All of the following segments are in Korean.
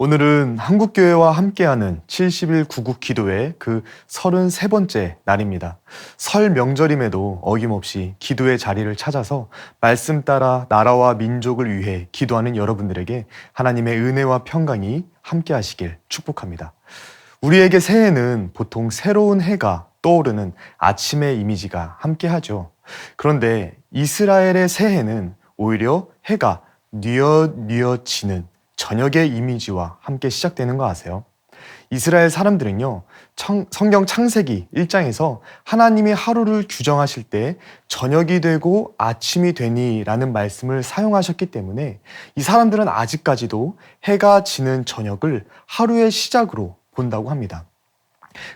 오늘은 한국교회와 함께하는 70일 구국 기도회 그 33번째 날입니다. 설 명절임에도 어김없이 기도의 자리를 찾아서 말씀 따라 나라와 민족을 위해 기도하는 여러분들에게 하나님의 은혜와 평강이 함께하시길 축복합니다. 우리에게 새해는 보통 새로운 해가 떠오르는 아침의 이미지가 함께하죠. 그런데 이스라엘의 새해는 오히려 해가 뉘어지는 저녁의 이미지와 함께 시작되는 거 아세요? 이스라엘 사람들은요, 성경 창세기 1장에서 하나님이 하루를 규정하실 때 저녁이 되고 아침이 되니 라는 말씀을 사용하셨기 때문에 이 사람들은 아직까지도 해가 지는 저녁을 하루의 시작으로 본다고 합니다.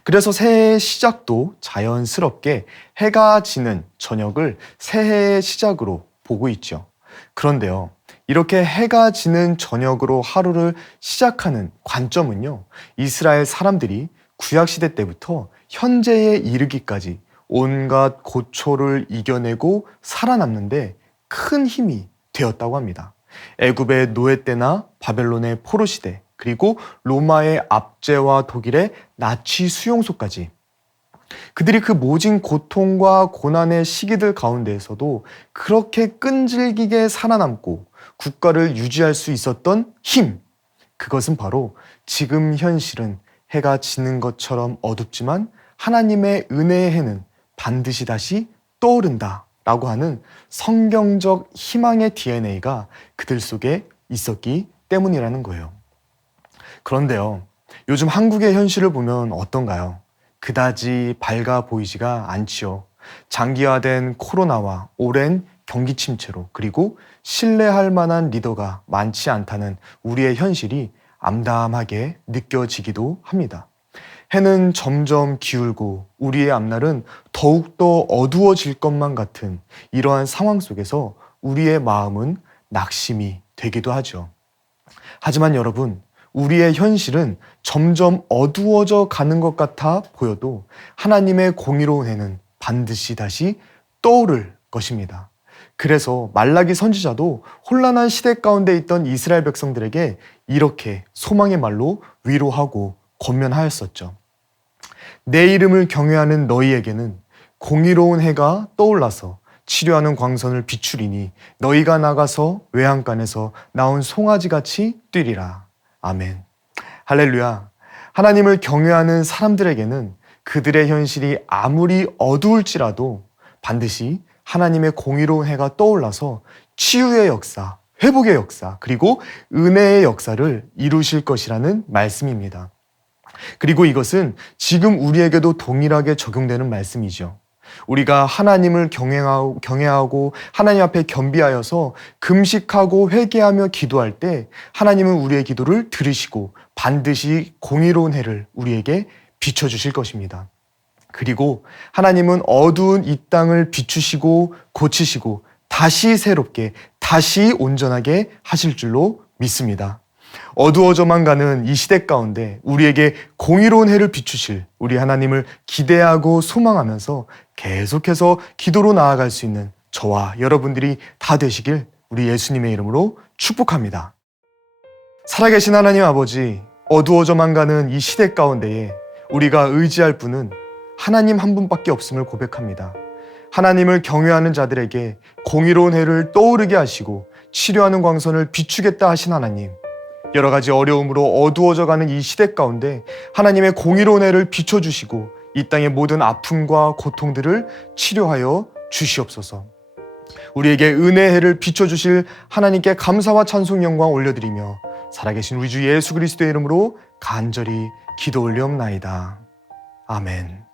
그래서 새해의 시작도 자연스럽게 해가 지는 저녁을 새해의 시작으로 보고 있죠. 그런데요, 이렇게 해가 지는 저녁으로 하루를 시작하는 관점은요, 이스라엘 사람들이 구약시대 때부터 현재에 이르기까지 온갖 고초를 이겨내고 살아남는데 큰 힘이 되었다고 합니다. 애굽의 노예 때나 바벨론의 포로 시대, 그리고 로마의 압제와 독일의 나치 수용소까지 그들이 그 모진 고통과 고난의 시기들 가운데에서도 그렇게 끈질기게 살아남고 국가를 유지할 수 있었던 힘, 그것은 바로 지금 현실은 해가 지는 것처럼 어둡지만 하나님의 은혜의 해는 반드시 다시 떠오른다 라고 하는 성경적 희망의 DNA가 그들 속에 있었기 때문이라는 거예요. 그런데요, 요즘 한국의 현실을 보면 어떤가요? 그다지 밝아 보이지가 않지요. 장기화된 코로나와 오랜 경기 침체로, 그리고 신뢰할 만한 리더가 많지 않다는 우리의 현실이 암담하게 느껴지기도 합니다. 해는 점점 기울고 우리의 앞날은 더욱더 어두워질 것만 같은 이러한 상황 속에서 우리의 마음은 낙심이 되기도 하죠. 하지만 여러분, 우리의 현실은 점점 어두워져 가는 것 같아 보여도 하나님의 공의로운 해는 반드시 다시 떠오를 것입니다. 그래서 말라기 선지자도 혼란한 시대 가운데 있던 이스라엘 백성들에게 이렇게 소망의 말로 위로하고 권면하였었죠. 내 이름을 경외하는 너희에게는 공의로운 해가 떠올라서 치료하는 광선을 비추리니 너희가 나가서 외양간에서 나온 송아지같이 뛰리라. 아멘. 할렐루야. 하나님을 경외하는 사람들에게는 그들의 현실이 아무리 어두울지라도 반드시 하나님의 공의로운 해가 떠올라서 치유의 역사, 회복의 역사, 그리고 은혜의 역사를 이루실 것이라는 말씀입니다. 그리고 이것은 지금 우리에게도 동일하게 적용되는 말씀이죠. 우리가 하나님을 경외하고 하나님 앞에 겸비하여서 금식하고 회개하며 기도할 때 하나님은 우리의 기도를 들으시고 반드시 공의로운 해를 우리에게 비춰주실 것입니다. 그리고 하나님은 어두운 이 땅을 비추시고 고치시고 다시 새롭게, 다시 온전하게 하실 줄로 믿습니다. 어두워져만 가는 이 시대 가운데 우리에게 공의로운 해를 비추실 우리 하나님을 기대하고 소망하면서 계속해서 기도로 나아갈 수 있는 저와 여러분들이 다 되시길 우리 예수님의 이름으로 축복합니다. 살아계신 하나님 아버지, 어두워져만 가는 이 시대 가운데에 우리가 의지할 분은 하나님 한 분밖에 없음을 고백합니다. 하나님을 경외하는 자들에게 공의로운 해를 떠오르게 하시고 치료하는 광선을 비추겠다 하신 하나님, 여러 가지 어려움으로 어두워져가는 이 시대 가운데 하나님의 공의로운 해를 비춰주시고 이 땅의 모든 아픔과 고통들을 치료하여 주시옵소서. 우리에게 은혜의 해를 비춰주실 하나님께 감사와 찬송 영광 올려드리며 살아계신 우리 주 예수 그리스도의 이름으로 간절히 기도 올리옵나이다. 아멘.